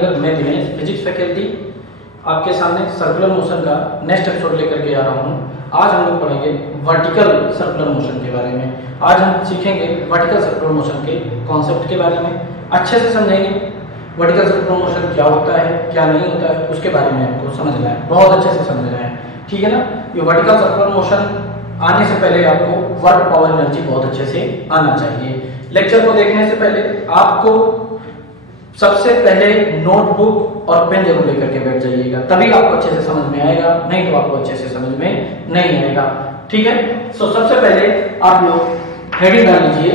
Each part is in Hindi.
नगर, मैं दिनेश, फिजिक्स फैकल्टी आपके सामने सर्कुलर मोशन का नेक्स्ट एपिसोड लेकर के आ रहा हूँ। आज हम लोग पढ़ेंगे वर्टिकल सर्कुलर मोशन के बारे में। आज हम सीखेंगे वर्टिकल सर्कुलर मोशन के कॉन्सेप्ट के बारे में, अच्छे से समझेंगे वर्टिकल सर्कुलर मोशन क्या होता है क्या नहीं होता है, उसके बारे में आपको समझना है, बहुत अच्छे से समझना है, ठीक है ना। ये वर्टिकल सर्कुलर मोशन आने से पहले आपको वर्क पावर एनर्जी बहुत अच्छे से आना चाहिए। लेक्चर को देखने से पहले आपको सबसे पहले नोटबुक और पेन जरूर लेकर के बैठ जाइएगा, तभी आपको अच्छे से समझ में आएगा, नहीं तो आपको अच्छे से समझ में नहीं आएगा, ठीक है। सो सबसे पहले आप लोग हेडिंग डाल लीजिए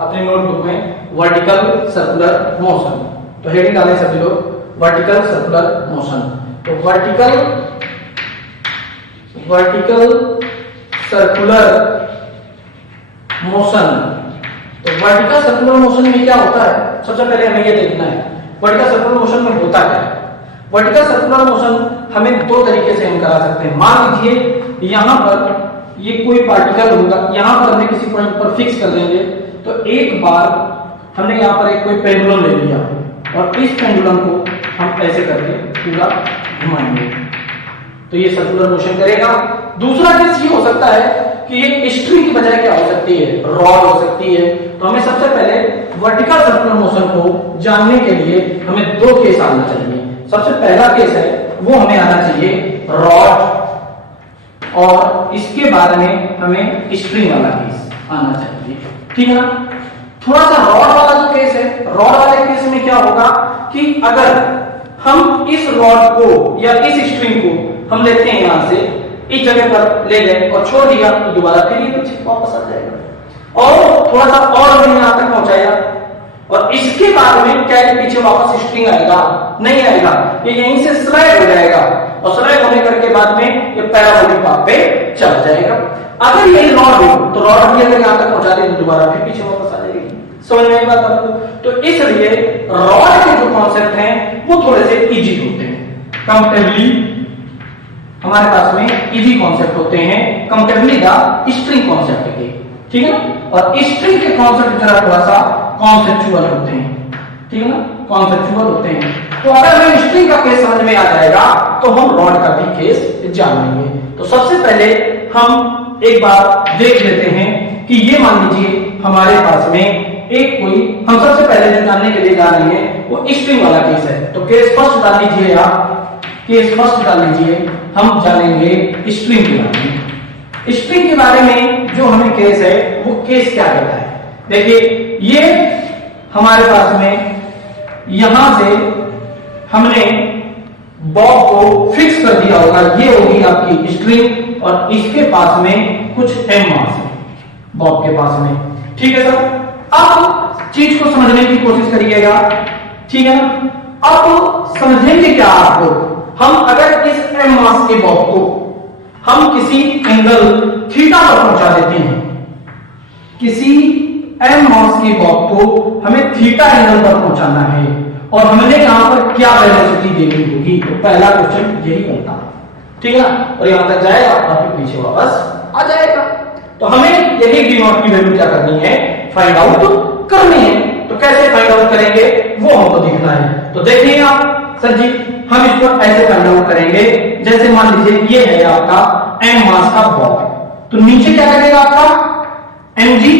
अपनी नोटबुक में, वर्टिकल सर्कुलर मोशन। तो हेडिंग डालें सभी लोग, वर्टिकल सर्कुलर मोशन। तो वर्टिकल सर्कुलर मोशन। तो वर्टिकल सर्कुलर मोशन में क्या होता है, सबसे पहले हमें ये देखना है वर्टिकल सर्कुलर मोशन में होता क्या है। वर्टिकल सर्कुलर मोशन हमें दो तरीके से हम करा सकते हैं। मान लीजिए यहां पर ये कोई पार्टिकल होगा, यहां पर हमने किसी पॉइंट पर फिक्स कर देंगे, तो एक बार हमने यहां पर एक कोई पेंडुलम ले लिया और इस पेंडुलम को हम ऐसे करके पूरा घुमाएंगे, तो ये सर्कुलर मोशन करेगा। दूसरा केस ये हो सकता है कि ये स्ट्रिंग की बजाय क्या हो सकती है, रॉड हो सकती है। तो हमें सबसे पहले वर्टिकल सर्कुलर मोशन को जानने के लिए हमें दो केस आना चाहिए। सबसे पहला केस है वो हमें आना चाहिए रॉड, और इसके बाद में हमें स्ट्रिंग वाला केस आना चाहिए, ठीक है ना। थोड़ा सा रॉड वाला जो केस है, रॉड वाले केस में क्या होगा कि अगर हम इस रॉड को या इस स्ट्रिंग को हम लेते हैं यहां से इस जगह पर ले गए और छोड़ दिया, तो दोबारा फिर ये पीछे वापस आ जाएगा, और थोड़ा सा और हमने यहां तक पहुंचाया, और इसके बाद में क्या है, पीछे वापस स्ट्रिंग आएगा नहीं आएगा, ये यहीं से स्लाइड हो जाएगा, और स्लाइड होने करके बाद में ये पैराबोलिक पाथ पे चल जाएगा। अगर यही रॉड हो तो रॉड भी अगर यहां तक पहुंचा दे तो दोबारा फिर पीछे वापस आ जाएगी, समझ में आई बात आपको। तो इसलिए रॉड के जो कॉन्सेप्ट हैं वो थोड़े से इजी होते हैं, कंपैरेटिवली हमारे पास में इजी कॉन्सेप्ट होते हैं कंपैरेटिवली द स्ट्रिंग कॉन्सेप्ट के, ठीक है ना। और स्ट्रिंग के कॉन्सेप्ट जरा थोड़ा सा कॉन्सेप्चुअल होते हैं, ठीक है ना, कॉन्सेप्चुअल होते हैं। तो अगर हमें स्ट्रिंग का केस समझ में आ जाएगा तो हम रॉड का भी केस जान लेंगे। तो सबसे पहले हम एक बार देख लेते हैं कि ये मान लीजिए हमारे पास में एक कोई, हम सबसे पहले जो जानने के लिए जा रहे हैं वो स्ट्रिंग वाला केस है। तो केस फर्स्ट डाल लीजिए आप, केस फर्स्ट डाल लीजिए, हम जानेंगे स्ट्रिंग के बारे में। स्ट्रिंग के बारे में जो हमें केस है वो केस क्या कहता है, देखिए ये हमारे पास में यहां से हमने बॉब को फिक्स कर दिया होगा, ये होगी आपकी स्ट्रिंग, और इसके पास में कुछ एम मास है बॉब के पास में, ठीक है सर। अब चीज को समझने की कोशिश करिएगा, ठीक है ना। अब समझेंगे क्या आपको, हम अगर इस एम मास के बॉब को हम किसी एंगल थीटा पर पहुंचा देते हैं, किसी एम मास के बॉब को हमें थीटा एंगल पर पहुंचाना है, और हमने यहां पर क्या वेलोसिटी देनी होगी, तो पहला क्वेश्चन यही बनता है, ठीक है ना। और यहां तक जाएगा और फिर पीछे वापस आ जाएगा, तो हमें यही डी नॉट की वैल्यू क्या करनी है, फाइंड आउट करनी है। तो कैसे फाइंड आउट करेंगे वो हमको दिखना है। तो देखिए आप सर जी, हम इसको ऐसे फाइंड आउट करेंगे, जैसे मान लीजिए ये है आपका एम मास का बॉब, तो नीचे क्या लगेगा आपका एम जी,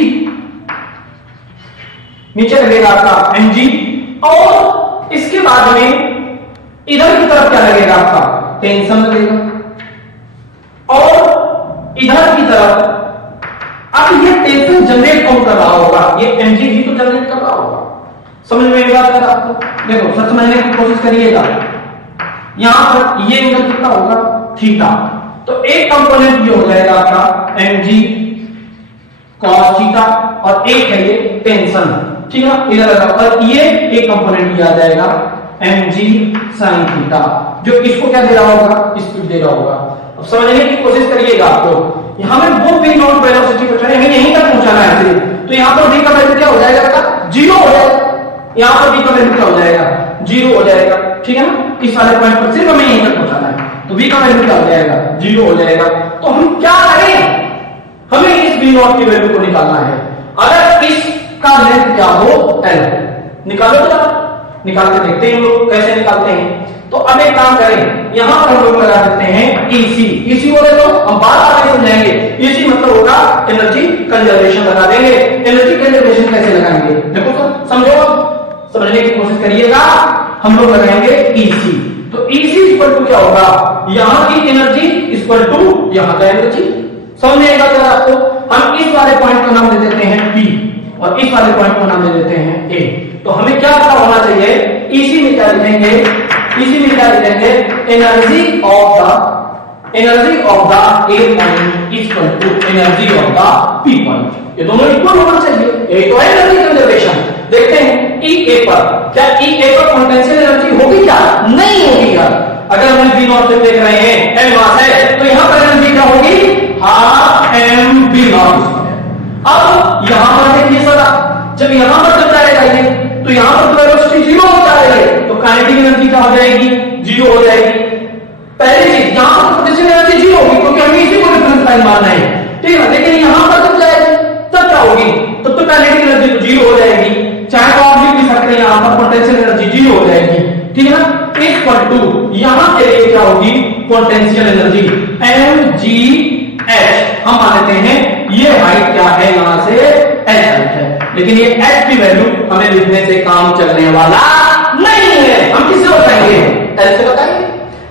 नीचे लगेगा आपका एम जी, और इसके बाद में इधर की तरफ क्या लगेगा आपका टेंशन लगेगा, और इधर की तरफ अब ये टेंशन जनरेट कौन कर रहा होगा, ये एमजी भी तो जनरेट कर रहा होगा, समझ में आई बात आपको। देखो सर समझने की कोशिश करिएगा, यहां पर ये एंगल कितना होगा, थीटा, तो एक कंपोनेंट ये हो जाएगा आपका एमजी कॉस थीटा, और एक है ये टेंशन, ठीक है, इधर लगा, और ये एक कंपोनेंट ये आ जाएगा एमजी साइन थीटा, जो इसको क्या दे रहा होगा, स्पीड दे रहा होगा। अब समझने की कोशिश करिएगा आपको, हमें वो बी नॉट वेलोसिटी पहुंचानी है, हमें यहीं तक पहुंचाना है सिर्फ, तो यहां पर बी का वैल्यू क्या हो जाएगा आपका, जीरो हो जाएगा, यहां पर बी का वैल्यू क्या हो जाएगा, जीरो हो जाएगा, ठीक है ना। इस वाले पॉइंट पर सिर्फ हमें यहीं तक पहुंचाना है, तो बी का वैल्यू क्या हो जाएगा, जीरो हो जाएगा। तो हम क्या करें, हमें इस बी नॉट की वैल्यू को निकालना है। अगर इसका लेंथ क्या हो, एल, निकालो जरा, निकाल के देखते हैं हम लोग कैसे निकालते हैं। तो अब एक काम करें, यहां पर हम लोग लगा देते हैं ईसी। ईसी बोले तो हम बात आगे समझाएंगे। ईसी मतलब होगा एनर्जी कंजर्वेशन लगा देंगे। एनर्जी कंजर्वेशन कैसे लगाएंगे देखो सर, समझो, समझने की कोशिश करिएगा। हम लोग लगाएंगे ईसी। तो ईसी इक्वल टू क्या होगा, यहां की एनर्जी इक्वल टू यहां का एनर्जी। समझ में आएगा सर आपको। हम इस वाले पॉइंट का नाम दे देते हैं पी और इस वाले पॉइंट का नाम दे देते हैं ए। तो हमें क्या पता होना चाहिए, ईसी में क्या लिखेंगे, इसी में क्या लिखेंगे, energy of the A point equal to energy of the P point. ये दोनों इक्वल होना चाहिए। ये तो है एनर्जी कंजर्वेशन। देखते हैं ई ए पर, क्या ई ए पर पोटेंशियल एनर्जी होगी क्या, नहीं होगी यार। अगर हम बी नॉट से देख रहे हैं, एम मास है, तो यहां पर एनर्जी क्या होगी, हाफ एम बी नॉट। अब यहां पर देखिए सर, जब यहां पर जब जाएगा ये, तो यहां पर वेलोसिटी जीरो हो जाएगी, तो काइनेटिक एनर्जी क्या हो जाएगी, जीरो हो जाएगी। पहली चीज, यहां पर पोटेंशियल एनर्जी जीरो होगी क्योंकि हमें इसी को रेफरेंस लाइन मानना है, ठीक है। लेकिन यहां पर जब जाएगी तब क्या होगी, तब तो काइनेटिक एनर्जी जीरो हो जाएगी। चाहे तो आप लिख सकते हैं यहां पर पोटेंशियल एनर्जी जीरो हो जाएगी, ठीक है ना। इक्वल टू यहां के लिए क्या होगी, पोटेंशियल एनर्जी mgh। हम मान लेते हैं ये हाइट क्या है, यहां से h हाइट है, लेकिन ये h की वैल्यू हमें लिखने से काम चलने वाला नहीं है। हम किससे बताएंगे, l से बताएंगे।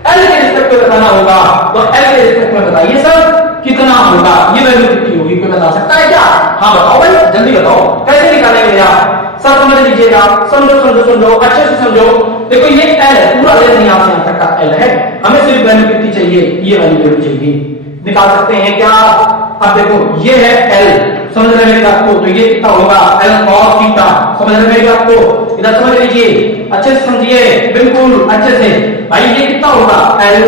l के रिस्पेक्ट में बताना होगा, तो l के रिस्पेक्ट में बताइए सर कितना होगा, ये वैल्यू कितनी होगी, कोई बता सकता है क्या? हाँ बताओ भाई, जल्दी बताओ, कैसे निकालेंगे आप? सर समझ लीजिएगा, समझो समझो समझो, अच्छे से समझो। देखो ये L है, पूरा लेंथ यहां से यहां तक का L है, हमें सिर्फ वैल्यू कितनी चाहिए, ये वैल्यू चाहिए। निकाल सकते हैं क्या? अब देखो ये है L, समझ रहे मेरी बात को, तो ये कितना होगा, L cos थीटा। समझ रहे मेरी बात को, इधर समझ लीजिए, अच्छे से समझिए, बिल्कुल अच्छे से। भाई ये कितना होगा L,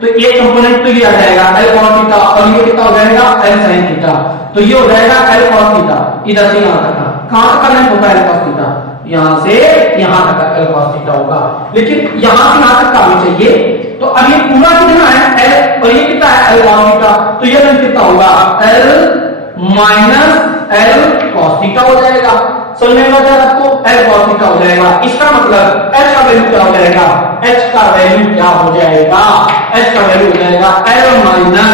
तो एक कंपोनेंट तो ये आ जाएगा L cos थीटा, और ये कितना हो जाएगा L sin थीटा। तो ये हो जाएगा L cos थीटा, इधर से यहां तक का कहां तक का लेंथ होता है L cos थीटा, यहां से यहां तक का L cos थीटा होगा। लेकिन यहां से यहां तक का हमें चाहिए, तो अब ये पूरा कितना है L, और ये कितना है L cos थीटा, तो ये लेंथ कितना होगा L minus L cos theta हो जाएगा। समझ में आ गया आपको, L cos थीटा हो जाएगा। इसका मतलब H का वैल्यू क्या हो जाएगा, H का वैल्यू क्या हो जाएगा, H का वैल्यू हो जाएगा L minus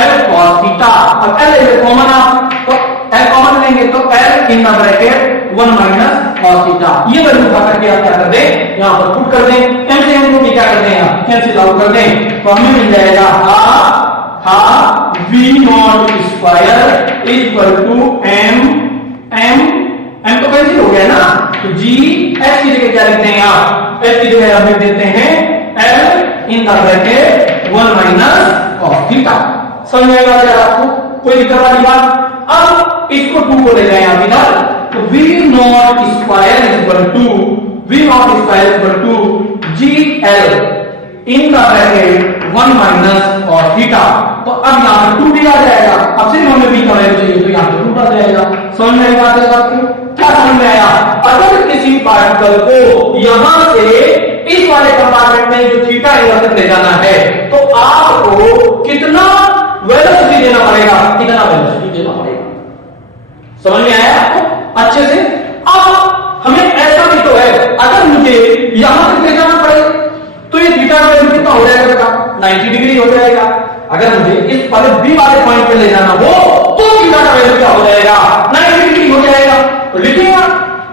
L cos theta. अब L ले कॉमन आप, तो L कॉमन लेंगे तो L in the bracket 1 minus cos theta. ये वैल्यू उठा करके आप क्या कर दें, यहां पर पुट कर दें, m से m को क्या कर दें आप कैंसिल आउट कर दें, तो हमें मिल जाएगा half v not square equal to m तो कैंसिल हो गया ना, तो g h की जगह क्या लिखते हैं आप, h की जगह आप लिख देते हैं L in the bracket 1 minus cos theta. समझ में आएगा क्या आपको, कोई दिक्कत वाली बात? अब इसको 2 को ले जाएं आप इधर, तो v not square equal to gl in the bracket 1 minus cos theta. तो अब यहां पर 2 भी आ जाएगा, अब सिर्फ हमें v का वैल्यू चाहिए, तो यहां पर 2 आ जाएगा। समझ में आएगा आपको, क्या समझ में आया? अगर किसी पार्टिकल को यहां से इस वाले कंपार्टमेंट में जो थीटा एंगल तक ले जाना है, तो आपको कितना वेलोसिटी देना पड़ेगा, कितना वेलोसिटी देना पड़ेगा। समझ में आया आपको अच्छे से? अब हमें ऐसा भी तो है, अगर मुझे यहां तक ले जाना पड़े तो ये थीटा का वैल्यू कितना हो जाएगा बेटा, 90 डिग्री हो जाएगा। अगर मुझे इस वाले बी वाले पॉइंट पे ले जाना हो तो थीटा का वैल्यू क्या हो जाएगा, 90 डिग्री हो जाएगा। तो लिखिएगा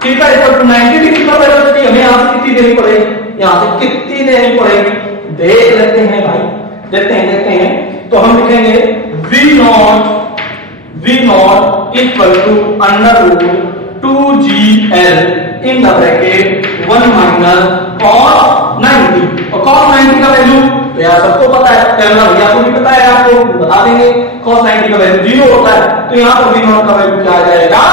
थीटा इक्वल टू 90 डिग्री का वेलोसिटी हमें यहां से कितनी देनी पड़ेगी, यहां से कितनी देनी पड़ेगी, देख लेते हैं भाई, देखते हैं। तो हम लिखेंगे v naught equal to under root 2gl in the bracket 1 minus cos 90। और cos 90 का वैल्यू तो यार सबको पता है, कैमरा भैया को भी पता है, आपको बता देंगे। cos 90 का वैल्यू 0 होता है, तो यहां पर v नॉट का वैल्यू क्या आ जाएगा,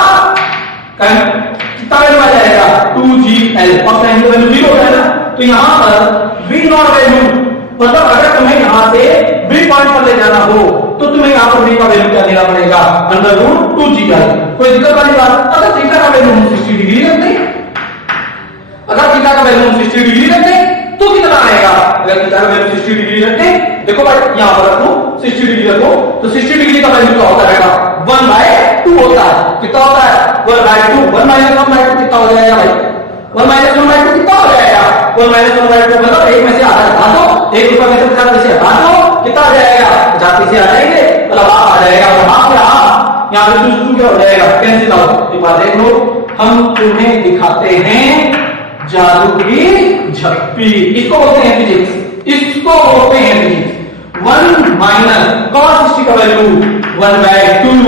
कितना वैल्यू आ जाएगा 2gl। cos 90 का वैल्यू 0 है ना, तो यहां पर v नॉट वैल्यू मतलब अगर तुम्हें यहां से बी पॉइंट पर ले जाना हो तो तुम्हें यहां पर बी का वैल्यू क्या देना पड़ेगा, अंडर रूट 2gl। कोई दिक्कत वाली बात? अगर थीटा का वैल्यू 60 डिग्री रख दें, अगर थीटा का वैल्यू 60 डिग्री रख दें तो कितना आएगा, अगर थीटा का वैल्यू 60 डिग्री रख दें, देखो भाई यहां पर रखो 60 डिग्री रखो, तो 60 डिग्री का वैल्यू क्या होता है, 1/2 होता है। कितना होता है, 1/2, 1 - 1/2 कितना हो जाएगा भाई, 1 माइनस 1/2 कितना हो जाएगा? 1 माइनस 1/2 मतलब एक में से आधा हटा दो, 1 रुपया में से 50 में से हटा दो, कितना आ जाएगा? 50 से आ जाएंगे, मतलब हाफ आ जाएगा, और हाफ या हाफ यहाँ पे 2 क्या हो जाएगा? Cancel out. एक बात देख लो, हम तुम्हें दिखाते हैं जादू की झप्पी, इसको बोलते हैं फिजिक्स, इसको बोलते हैं फिजिक्स। 1 माइनस cos 60 का वैल्यू 1/2,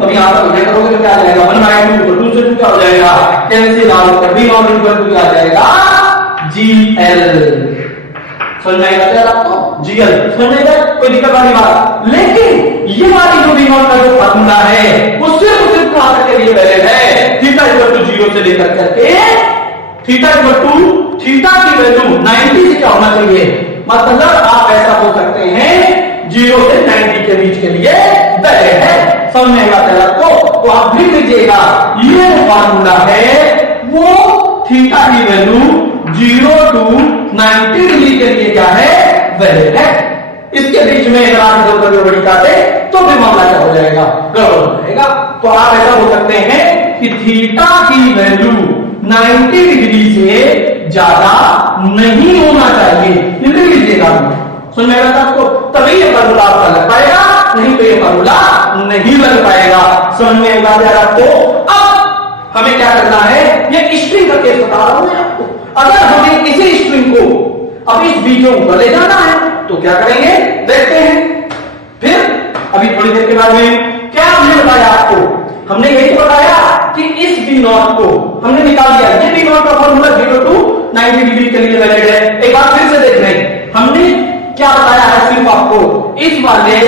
तो यहां पर क्या करोगे तो क्या आ जाएगा? 1/2 तो 2 से 2 क्या हो जाएगा? कैंसिल आउट कर, v नॉट इक्वल टू क्या आ जाएगा? gl। समझ में आएगा आपको? gl समझ में आएगा, कोई दिक्कत वाली बात। लेकिन ये वाली जो v नॉट का जो फार्मूला है वो सिर्फ कहां तक के लिए वैलिड है? थीटा इक्वल टू 0 से लेकर करके थीटा इक्वल टू थीटा की वैल्यू 90 से क्या होना चाहिए? मतलब आप ऐसा बोल सकते हैं 0 से 90 के बीच के लिए वैलिड है। समझ में आएगा आपको? तो आप लिख लीजिएगा ये फार्मूला है वो थीटा की वैल्यू 0 to 90 डिग्री के लिए क्या है? वैलिड है। इसके बीच में अगर आप इधर उधर बड़ी काटे तो फिर मामला क्या हो जाएगा? गड़बड़ हो जाएगा। तो आप ऐसा बोल सकते हैं कि थीटा की वैल्यू 90 डिग्री से ज्यादा नहीं होना चाहिए, लिख लीजिएगा। सुन में आएगा आपको? तभी ये फार्मूला आपका लग पाएगा, नहीं तो ये फार्मूला नहीं लग पाएगा। समझ में आएगा आपको? अब हमें क्या करना है, ये स्ट्रिंग का केस बता रहा हूं मैं आपको। अगर हमें इसी स्ट्रिंग को अब इस बी के ऊपर ले जाना है तो क्या करेंगे देखते हैं। फिर अभी थोड़ी देर के बाद में क्या हमने बताया आपको? हमने यही तो बताया कि इस बी नॉट को हमने निकाल दिया। ये बी नॉट का फॉर्मूला 0 to 90 डिग्री के लिए वैलिड है। एक बार फिर से देख रहे हैं, हमने क्या बताया है सिर्फ आपको, इस वाले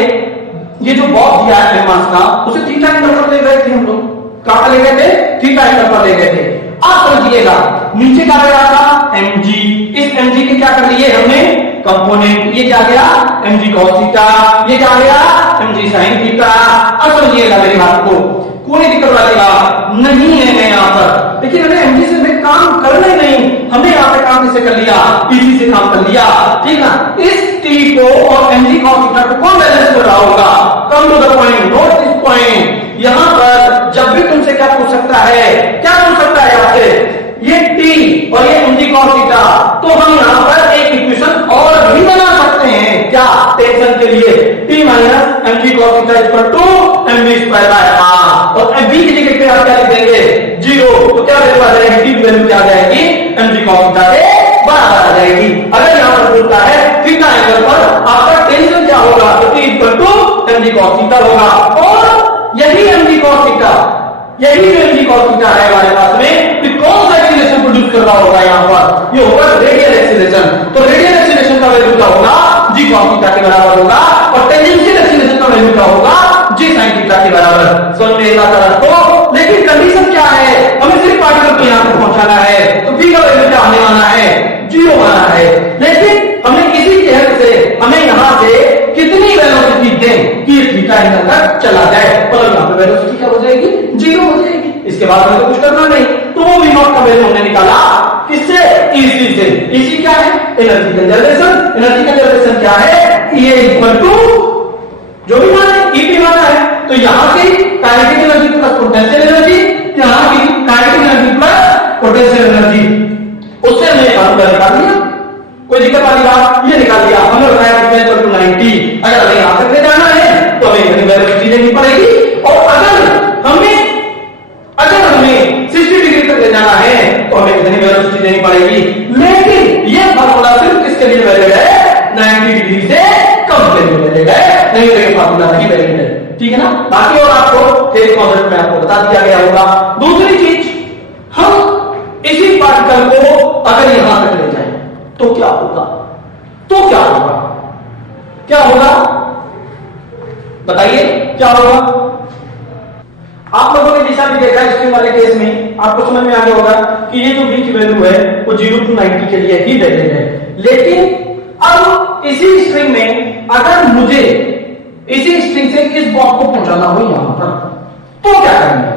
ये जो बॉक्स दिया है मास का उसे थीटा के नंबर ले गए थे हम लोग। कहां ले गए थे? थीटा के नंबर ले गए थे। आप समझिएगा नीचे क्या लगा था? mg। इस mg के क्या कर लिए हमने? कंपोनेंट। ये क्या गया? mg cos थीटा, ये क्या गया? mg sin theta. अब समझिएगा मेरी बात को, कोई दिक्कत वाली बात नहीं है यहां पर। लेकिन हमें mg से हमें काम करना ही नहीं, हमें यहां पे काम किससे कर लिया? इसी से काम कर लिया, ठीक ना? इस t को और mg cos थीटा को कौन बैलेंस कर रहा होगा? Come to the point, note this point. यहां पर जब भी तुमसे क्या पूछ सकता है, क्या पूछ सकता है आपसे? ये t और ये mg cos थीटा, तो हम यहां पर एक इक्वेशन और भी बना सकते हैं। क्या? टेंशन के लिए t minus mg cos theta equal to mv square by r, और b की जगह पे आप क्या लिख देंगे? 0। तो क्या वैल्यू आ जाएगी? t की वैल्यू क्या आ जाएगी? mg cos थीटा के बराबर आ जाएगी। अगर यहां पर पूछता है थीटा एंगल पर आपका टेंशन क्या होगा? तो t equal to mg cos theta होगा। और यही mg cos थीटा, यही mg cos थीटा है हमारे पास में, तो कौन सा एक्सीलरेशन प्रोड्यूस कर रहा होगा यहां पर? ये होगा रेडियल एक्सीलरेशन। तो रेडियल एक्सीलरेशन का वैल्यू क्या होगा? g cos थीटा के बराबर होगा। और टेंजेंशियल एक्सीलरेशन का वैल्यू क्या होगा? g sin थीटा के बराबर। समझ में आएगा तरह को? लेकिन कंडीशन क्या है? हमें सिर्फ पार्टिकल को यहां तक पहुंचाना है, तो v का वैल्यू क्या होने वाला है? 0 आना है। लेकिन हमें किसी की हेल्प से हमें यहां से कितनी वेलोसिटी दें कि थीटा एंगल तक चला जाए? मतलब यहां पे वेलोसिटी क्या हो जाएगी? 0 हो जाएगी। इसके बाद हमें कुछ करना नहीं। तो वो v नॉट का वैल्यू हमने निकाला किससे? इसी से। इसी क्या है? Energy conservation. एनर्जी कंजर्वेशन क्या है? E इक्वल टू जो भी माना है, E भी माना है, तो यहां से kinetic energy plus potential energy, यहां की kinetic energy plus potential energy, उससे हमने फार्मूला निकाल लिया। कोई दिक्कत वाली बात? ये निकाल लिया हमने, बताया इक्वल टू 90। अगर हमें यहां तक ले जाना है तो हमें इतनी वेलोसिटी लेनी पड़ेगी, और अगर हमें 60 डिग्री तक ले जाना है तो हमें कितनी वेलोसिटी देनी पड़ेगी? लेकिन ये फार्मूला सिर्फ किसके लिए वैलिड है? 90 डिग्री से कम के लिए वैलिड है, नहीं तो ये फार्मूला नहीं वैलिड है। ठीक है ना? बाकी और आपको फिर कॉन्सेप्ट में आपको बता दिया गया होगा। दूसरी चीज, हम इसी पार्टिकल को अगर यहां तक ले जाए तो क्या होगा? तो क्या होगा? क्या होगा बताइए? क्या होगा? आप लोगों ने जैसा भी देखा स्ट्रिंग वाले केस में आपको समझ में आ गया होगा कि ये जो b की वैल्यू है वो 0 to 90 के लिए ही वैलिड है। लेकिन अब इसी स्ट्रिंग में अगर मुझे इसी स्ट्रिंग से इस बॉक्स को पहुंचाना हो यहां पर, तो क्या करेंगे?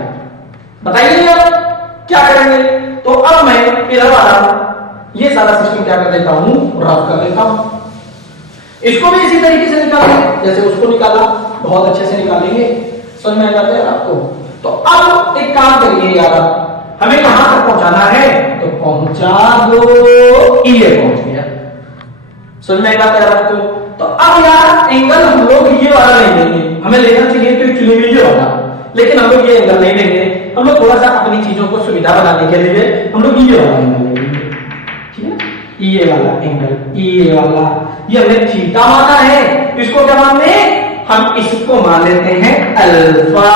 बताइए आप क्या करेंगे? तो अब मैं इधर वाला ये सारा सिस्टम क्या कर देता हूं? रफ कर देता हूं। इसको भी इसी तरीके से निकालेंगे जैसे उसको निकाला, बहुत अच्छे से निकालेंगे। समझ में आ जाता है आपको? तो अब एक काम करिए यार, हमें यहां तक पहुंचाना है तो पहुंचा दो, ये पहुंच गया। समझ में आएगा क्या आपको? तो अब यार एंगल हम लोग ये वाला नहीं लेंगे, हमें लेना चाहिए तो एक्चुअली ये वाला, लेकिन हम लोग ये एंगल नहीं लेंगे। हम लोग थोड़ा सा अपनी चीजों को सुविधा बनाने के लिए हम लोग ये वाला एंगल लेंगे, ठीक है? ये वाला एंगल, ये वाला, ये हमने थीटा माना है, इसको क्या मानते हैं हम? इसको मान लेते हैं अल्फा।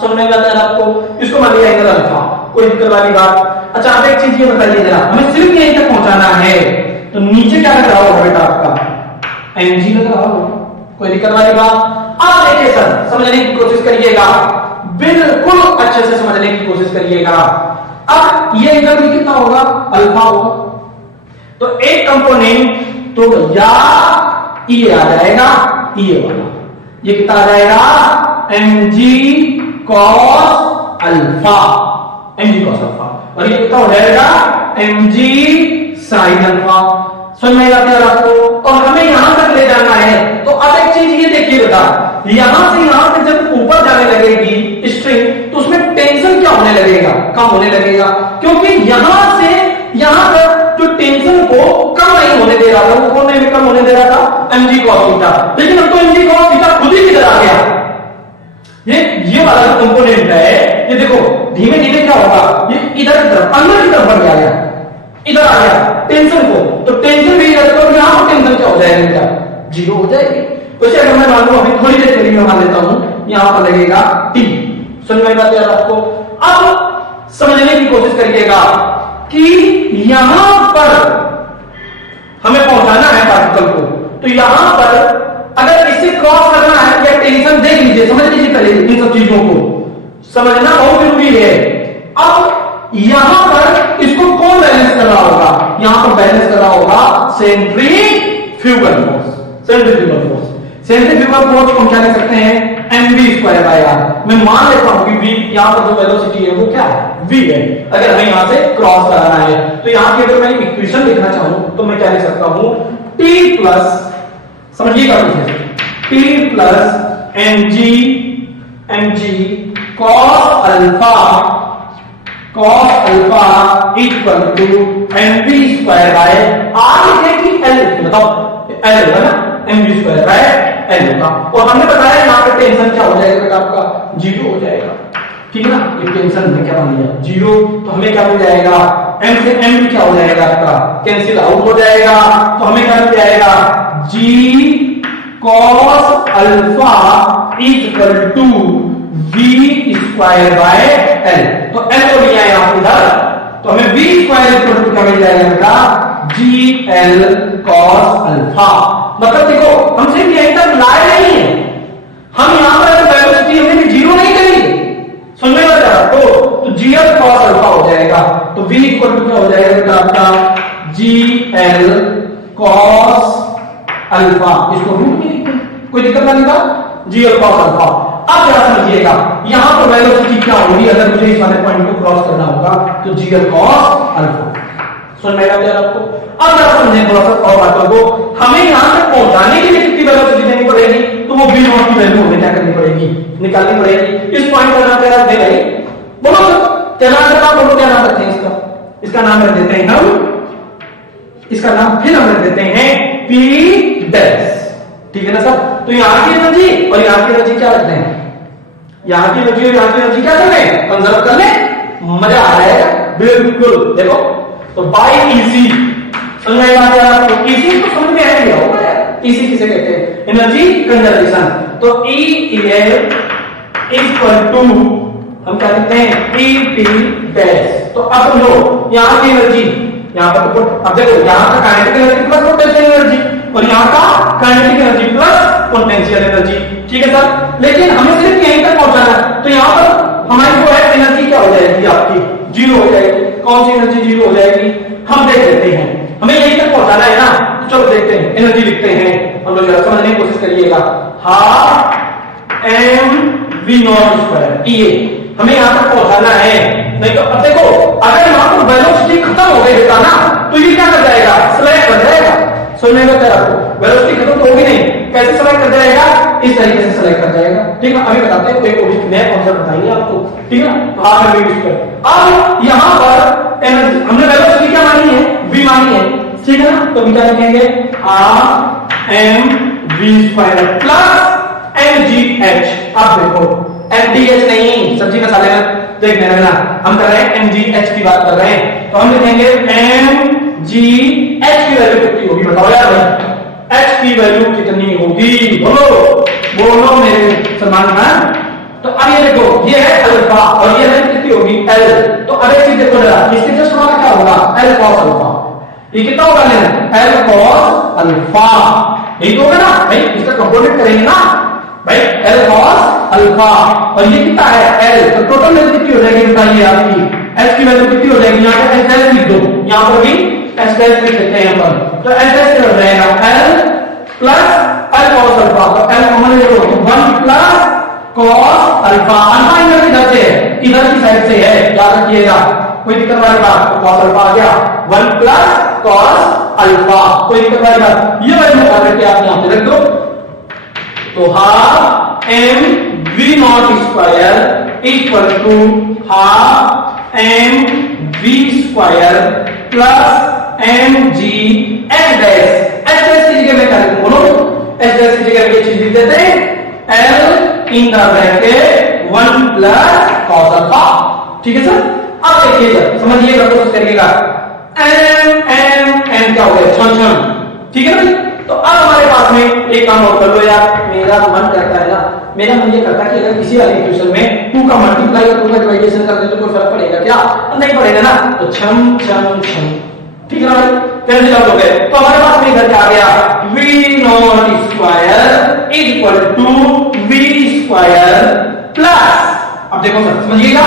समझ में आता है आपको? इसको मान लिया एंगल अल्फा, कोई दिक्कत वाली बात? अच्छा आप एक चीज ये बताइए जरा, हमें सिर्फ यहीं तक पहुंचाना है, तो नीचे क्या लग रहा होगा बेटा आपका? mg लग रहा होगा, कोई दिक्कत वाली बात? आप देखिए सर, समझने की कोशिश करिएगा, बिल्कुल अच्छे से समझने की कोशिश करिएगा। अब ये एंगल भी कितना होगा? अल्फा होगा। तो एक कंपोनेंट तो या ये आ जाएगा, ये वाला, ये कितना आ जाएगा? mg cos alpha, mg cos alpha, और ये कितना हो जाएगा? mg sin alpha. समझ में आती है आपको? और हमें यहां तक ले जाना है, तो अब एक चीज ये देखिए बेटा, यहां से यहां तक जब ऊपर जाने लगेगी स्ट्रिंग, तो उसमें टेंशन क्या होने लगेगा? कम होने लगेगा, क्योंकि यहां से यहां तक जो टेंशन को कम नहीं होने दे रहा था, वो कौन नहीं कम होने दे रहा था? mg cos theta. लेकिन अब तो mg cos थीटा खुद ही किधर आ गया? ये वाला जो कंपोनेंट है, ये देखो धीमे धीमे क्या होगा, ये इधर की तरफ अंदर की तरफ बढ़ गया, इधर आ गया टेंशन को, तो टेंशन भी इधर, तो यहां पर टेंशन क्या हो जाएगी? क्या जीरो हो जाएगी? वैसे अगर मैं मान लो अभी थोड़ी देर के लिए मान लेता हूं, यहां पर लगेगा टी। समझ में बात है आपको? अब समझने की कोशिश करिएगा कि यहां पर हमें पहुंचाना है पार्टिकल को, तो यहां पर अगर इसे क्रॉस करना है, या टेंशन देख लीजिए, समझ लीजिए पहले इन सब चीजों को समझना बहुत जरूरी है। अब यहां पर इसको कौन बैलेंस कर रहा होगा? यहां पर बैलेंस कर रहा होगा centrifugal force. Centrifugal force, centrifugal force को हम क्या लिख सकते हैं? mv square by r। मैं मान लेता हूं कि v, यहां पर जो वेलोसिटी है वो क्या है? v है। अगर हमें यहां से क्रॉस कराना है, तो यहां की अगर मैं इक्वेशन लिखना चाहूं तो मैं क्या लिख सकता हूं? t प्लस, समझिएगा t plus mg cos alpha equal to mv square by r लिखे कि l लिखे? बताओ, l होगा ना, mv स्क्वायर बाय l होगा। और हमने बताया यहां पे टेंशन क्या हो जाएगा बेटा आपका? जीरो हो जाएगा, ठीक है ना? ये टेंशन में क्या बन गया? जीरो। तो हमें क्या मिल जाएगा? m से m क्या हो जाएगा आपका? कैंसिल आउट हो जाएगा, तो हमें क्या मिल जाएगा? g cos alpha equal to v square by l। तो l को लिया है यहां इधर, तो हमें v स्क्वायर इक्वल टू क्या मिल जाएगा बेटा? gl cos alpha. मतलब देखो हम सिर्फ यहीं तक लाए नहीं है, हम यहां पर वेलोसिटी हमने जीरो नहीं करेंगे। समझ में आ रहा? तो gl cos अल्फा हो जाएगा, तो v इक्वल टू क्या हो जाएगा बेटा आपका? gl cos alpha. इसको रूट में लिखते हैं, कोई दिक्कत नहीं था? gl cos alpha. अब जरा समझिएगा, यहां पर वेलोसिटी क्या होगी अगर मुझे इस वाले पॉइंट को क्रॉस करना होगा? तो gl cos अल्फा। समझ में आ गया आपको? अब जरा समझें थोड़ा सा और बातों को, हमें यहां तक पहुंचाने के लिए कितनी वेलोसिटी देनी पड़ेगी? तो वो v नॉट की वैल्यू हमें क्या करनी पड़ेगी? निकालनी पड़ेगी। इस पॉइंट का नाम क्या रखते हैं? बोलो सर, क्या नाम रखा? बोलो क्या नाम रखते हैं इसका? इसका नाम रख देते हैं हम, इसका नाम फिर हम रख देते हैं p डैश, ठीक है ना सर? तो यहां की एनर्जी और यहां की एनर्जी क्या रखते हैं? यहां की एनर्जी और यहां की एनर्जी क्या कर रहे हैं? कंजर्व कर ले, मजा आ जाएगा बिल्कुल। देखो तो बाई ईसी, समझ में आ गया आपको? ईसी तो समझ में आ गया होगा, ईसी किसे कहते हैं? Energy conservation. तो EEL इक्वल टू हम क्या लिखते हैं? EP dash. तो अब लो यहां की एनर्जी, यहां पर तो अब देखो यहां का kinetic energy plus potential energy, और यहां का kinetic energy plus potential energy, ठीक है सर? लेकिन हमें सिर्फ यहीं तक पहुंचाना है, तो यहां पर हमारी जो है एनर्जी क्या हो जाएगी आपकी? जीरो हो जाएगी। कौन सी एनर्जी जीरो हो जाएगी? हम देख लेते हैं, हमें यहीं तक पहुंचाना है ना, तो चलो देखते हैं, एनर्जी लिखते हैं हम लोग, जरा समझने की कोशिश करिएगा। हाफ mv नॉट स्क्वायर, ये हमें यहां तक पहुंचाना है। नहीं तो अब देखो अगर यहां पर वेलोसिटी खत्म हो गई बेटा ना, तो ये क्या कर जाएगा? स्लैब बन जाएगा। सुनने में आपको वेलोसिटी खत्म तो होगी नहीं, कैसे सेलेक्ट कर जाएगा, इस तरीके से सेलेक्ट कर जाएगा। ठीक है, अभी बताते हैं एक नया कॉन्सेप्ट बताएंगे आपको। ठीक है, तो आप अब यहां पर हमने वेलोसिटी क्या मानी है, v मानी है। ठीक है ना, तो क्या लिखेंगे r m v square plus mgh। अब देखो mdh नहीं, सब्जी मसाले में देख लेना, हम कर रहे हैं mgh की बात कर रहे हैं, तो हम लिखेंगे mgh की वैल्यू कितनी होगी बताओ यार भाई, h की वैल्यू कितनी होगी, बोलो बोलो मेरे समान खान। तो अब ये देखो ये है अल्फा और ये वैल्यू कितनी होगी l, तो अब एक चीज देखो जरा, इसके जस्ट हमारा क्या होगा l cos अल्फा, ये कितना होगा लेना l cos अल्फा, यही तो होगा ना भाई, इसका कंपोनेंट करेंगे ना भाई l cos अल्फा, और ये कितना है l, तो टोटल वैल्यू कितनी हो जाएगी बताइए आपकी, h की वैल्यू कितनी हो जाएगी, यहाँ पे h लिख दो, यहाँ पर भी h लिख देते हैं अपन, तो h क्या हो जाएगा l plus l cos alpha, तो l कॉमन ले लो तो 1 प्लस cos अल्फा, अल्फा इधर किधर से है, इधर की साइड से है, याद रखिएगा, कोई दिक्कत वाली बात, तो cos अल्फा आ गया 1 प्लस cos अल्फा, कोई दिक्कत वाली बात, ये वैल्यू बता करके आप यहां पे रख दो, तो half m v not square equal to half m v square plus m g h dash, h dash की जगह में क्या लिखूं बोलो, h डैश की जगह ये चीज लिख देते हैं l in the bracket 1 plus cos alpha. ठीक है सर, अब देखिए सर समझिएगा, कोशिश करिएगा, m क्या हो गया छम, ठीक है ना। तो अब हमारे पास में एक काम और कर लो यार, मेरा मन करता है ना, मेरा मन ये करता है कि अगर किसी वाले इक्वेशन में 2 का मल्टीप्लाई और 2 का डिवाइडेशन कर दे तो कोई फर्क पड़ेगा क्या, नहीं पड़ेगा ना, तो छम छम छम, ठीक है ना भाई, कैंसिल आउट हो गए, तो हमारे पास में इधर क्या आ गया v not square equal to v square plus, अब देखो सर समझिएगा,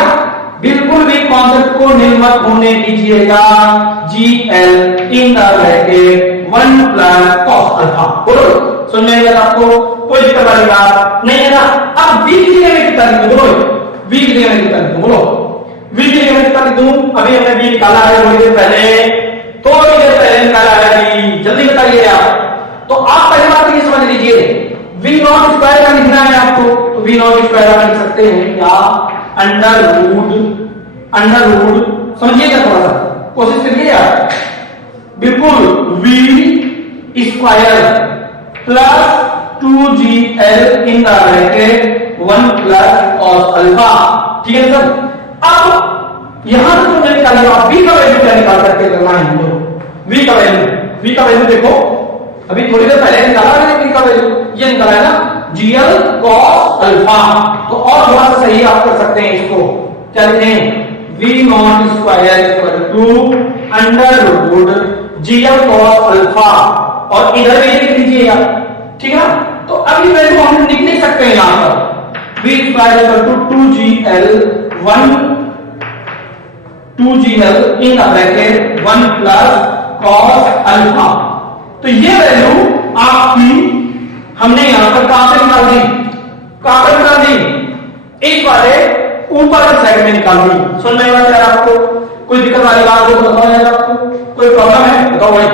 बिल्कुल भी कॉन्सेप्ट को निर्मत होने दीजिएगा, gl in the bracket 1 plus cos alpha, बोलो सुन में आएगा आपको, कोई दिक्कत वाली बात नहीं है ना। अब v की जगह में कितना लिखूं बोलो, v की जगह में कितना लिखूं बोलो, v की जगह में कितना लिख दूं, अभी हमने v निकाला है थोड़ी देर पहले निकाला है, जल्दी बताइए आप। तो आप पहली बात ये समझ लीजिए, v नॉट स्क्वायर का लिखना है आपको, तो v नॉट स्क्वायर का लिख सकते हैं क्या अंडर रूट, समझिएगा थोड़ा सा, कोशिश करिए यार, बिल्कुल v square plus 2gl in the bracket 1 plus cos alpha, ठीक है सर। अब यहां से तुमने निकालिए, आप v का वैल्यू क्या निकाल सकते करना है हम लोग, v का वैल्यू देखो, अभी थोड़ी देर पहले निकाला मैंने v का वैल्यू, ये निकाला है ना gl cos अल्फा, तो और थोड़ा सा सही आप कर सकते हैं इसको, क्या लिखते हैं v not square equal to under root gl cos alpha, और इधर भी लिख लीजिए आप, ठीक है ना। तो अब ये वैल्यू हम लिख नहीं सकते हैं यहां पर, v square equal to 2gl in the bracket 1 plus cos alpha, तो ये वैल्यू आपकी हमने यहां पर कहां से निकाल दी, कहां पर निकाल दी, इस वाले ऊपर की साइड में निकाल दी। सुन में यार आपको कोई दिक्कत वाली बात हो तो बताओ यार, आपको कोई प्रॉब्लम है बताओ भाई,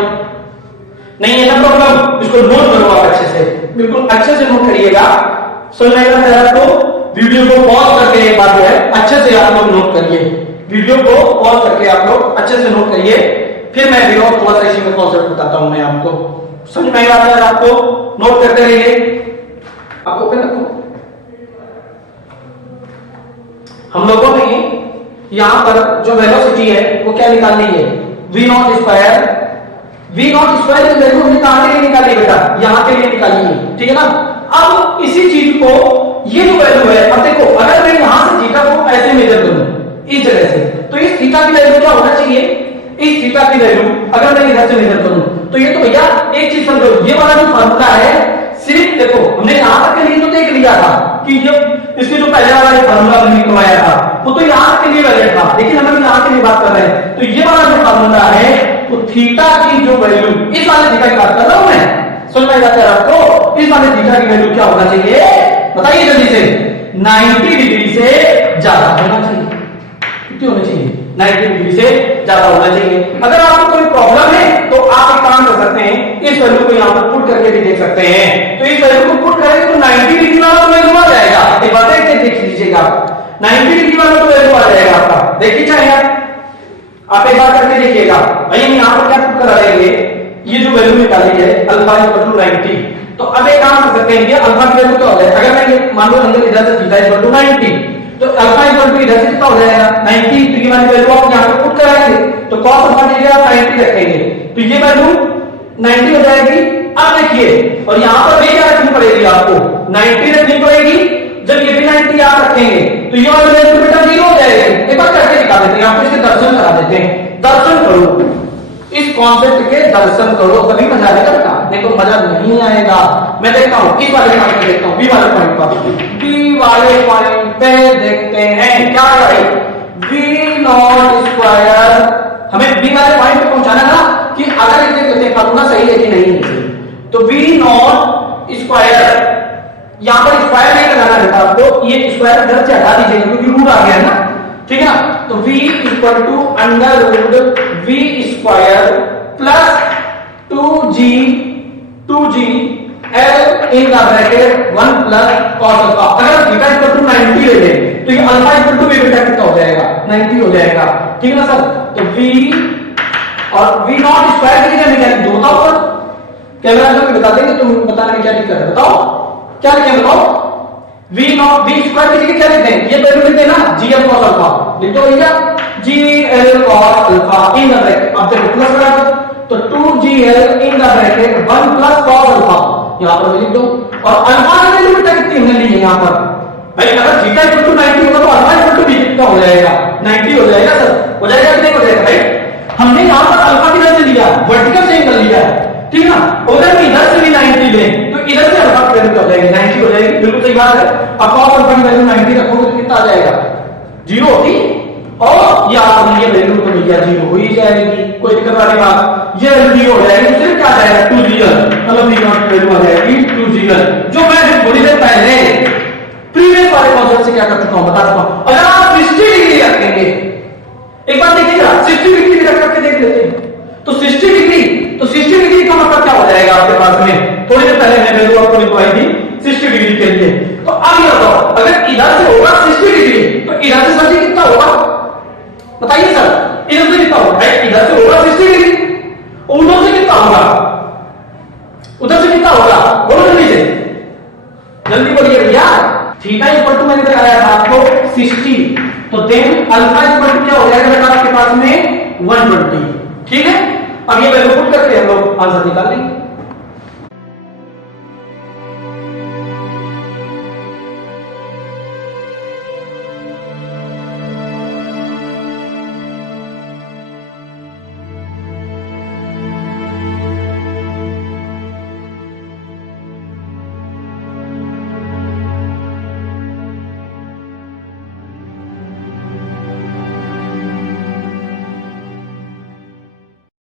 नहीं है ना प्रॉब्लम, इसको नोट करो आप अच्छे से, बिल्कुल अच्छे से नोट करिएगा। सुन में यार आपको वीडियो को पॉज करके एक बात है अच्छे से आप लोग नोट करिए, वीडियो को पॉज करके आप लोग अच्छे से नोट करिए, फिर मैं भी और थोड़ा सा इसी में कॉन्सेप्ट बताता हूं मैं आपको, समझ में आई बात है आपको, नोट करते रहिए, आप ओपन रखो। हम लोगों ने यहां पर जो वेलोसिटी है वो क्या निकालनी है, v not square, v not square की वैल्यू हमने कहां के लिए निकाली बेटा, यहां के लिए निकाली है, ठीक है ना। अब इसी चीज को ये जो वैल्यू है, अब देखो अगर मैं यहां से थीटा को ऐसे मेजर करूं इस जगह से, तो इस थीटा की वैल्यू क्या होना चाहिए, इस थीटा की वैल्यू अगर मैं इधर से मेजर करूं, तो ये तो भैया एक चीज समझो, ये वाला जो फार्मूला है सिर्फ देखो हमने यहां तक के लिए तो देख लिया था कि जब इसके जो पहले वाला फार्मूला हमने निकलवाया था वो तो यहां के लिए वैलिड था, लेकिन हम यहां के लिए बात कर रहे हैं, तो ये वाला जो फार्मूला है वो थीटा की जो वैल्यू, इस वाले थीटा की बात कर रहा हूं मैं, समझ में आता है आपको, इस वाले थीटा की वैल्यू क्या होना चाहिए बताइए जल्दी से, 90 डिग्री से ज्यादा होना चाहिए, कितनी होनी चाहिए 90 डिग्री से ज्यादा होना चाहिए। अगर आपको कोई प्रॉब्लम है तो आप एक काम कर सकते हैं, इस वैल्यू को यहाँ पर पुट करके भी देख सकते हैं। तो इस वैल्यू को पुट करेंगे तो 90 डिग्री वाला तो वैल्यू आ जाएगा। एक बार देख लीजिएगा, 90 डिग्री वाला तो वैल्यू आ जाएगा आपका। देखिए चाहे आप एक बार करके देखिएगा। भाई हम यहाँ पर क्या पुट करा देंगे, ये जो वैल्यू निकाली है अल्फा इक्वल टू 90। तो अब एक काम कर सकते हैं कि अल्फा की वैल्यू क्या हो जाए, अगर मैं मान लो अंदर इधर से थीटा इक्वल टू 90, तो अल्फा इक्वल टू इधर से कितना हो जाएगा 90 डिग्री वाली वैल्यू आप यहाँ पे पुट कराएंगे तो cos अल्फा की जगह 90 रखेंगे तो ये वैल्यू 90 हो जाएगी। अब देखिए और यहाँ पर भी क्या रखनी पड़ेगी आपको, 90 रखनी पड़ेगी। जब ये भी 90 आप रखेंगे तो ये वाली वैल्यू बेटा 0 हो जाएगी। एक बार करके दिखा देते हैं, आपको इसके दर्शन करा देते हैं। दर्शन करो, इस कॉन्सेप्ट के दर्शन करो, तभी मजा आएगा बेटा, नहीं तो मजा नहीं आएगा। मैं देखता हूं इस वाले पॉइंट पे देखता हूं, बी वाले पॉइंट पर, बी वाले पॉइंट पे देखते हैं क्या है बी नॉट स्क्वायर। हमें बी वाले पॉइंट पे पहुंचाना ना कि अगर इसे कहते हैं फार्मूला सही है कि नहीं है, तो बी नॉट स्क्वायर, यहां पर स्क्वायर नहीं लगाना है आपको, ये स्क्वायर इधर से हटा दीजिएगा क्योंकि रूट आ गया है ना, ठीक है। तो v equal to under root v square plus 2g l in the bracket 1 plus cos alpha. अगर थीटा इक्वल टू 90 ले लें तो ये अल्फा इक्वल टू बीटा कितना हो जाएगा 90 हो जाएगा, ठीक है ना सर। तो v और v नॉट स्क्वायर की जगह क्या लिखो बताओ सर, कैमरा में बता देंगे, तुम बताने में क्या दिक्कत है बताओ, क्या लिखें बताओ। v नॉट v स्क्वायर की जगह क्या लिखते हैं, ये वैल्यू लिखते हैं ना gl cos अल्फा, लिख दो भैया gl cos alpha in the bracket, अब देखो प्लस लगा दो तो 2gl in the bracket 1 plus cos alpha, यहां पर लिख दो। और अल्फा की वैल्यू बेटा कितनी हमने ली है यहां पर, भाई अगर थीटा इक्वल टू 90 होगा तो अल्फा इक्वल टू b कितना हो जाएगा 90 हो जाएगा सर, हो जाएगा कि नहीं हो जाएगा भाई। हमने यहां पर अल्फा किधर से लिया, वर्टिकल से एंगल लिया है, ठीक है। उधर भी इधर से भी 90 लें तो इधर से अल्फा की वैल्यू क्या हो जाएगी 90 हो जाएगी, बिल्कुल सही बात है। अब cos अल्फा की वैल्यू 90 रखोगे तो कितना आ जाएगा 0 होगी, और ये आपने ये वैल्यू तो भैया 0 हो ही जाएगी, कोई दिक्कत वाली बात, ये वैल्यू 0 हो जाएगी, सिर्फ क्या आ जाएगा 2gl, मतलब v नॉट की वैल्यू आ जाएगी 2gl, जो मैं थोड़ी देर पहले प्रीवियस वाले कॉन्सेप्ट से क्या कर चुका हूं बता चुका हूं। अगर आप 60 डिग्री रखेंगे, एक बार देखिएगा 60 डिग्री रख करके देख लेते हैं, तो 60 डिग्री का मतलब क्या हो जाएगा आपके पास में, थोड़ी देर पहले मैंने वैल्यू आपको लिखवाई थी 60 डिग्री के लिए। तो अब ये बताओ अगर इधर से होगा 60 डिग्री तो इधर से सर कितना होगा बताइए सर, इधर से कितना होगा, इधर से होगा 60 डिग्री, उधर से कितना होगा, उधर से कितना होगा बोलो जल्दी से, जल्दी बोलिए भैया। थीटा इक्वल टू मैंने बताया था आपको 60, तो देन अल्फा इक्वल टू क्या हो जाएगा बेटा आपके पास में 120, ठीक है। अब ये वैल्यू पुट करके हम लोग आंसर निकाल लेंगे।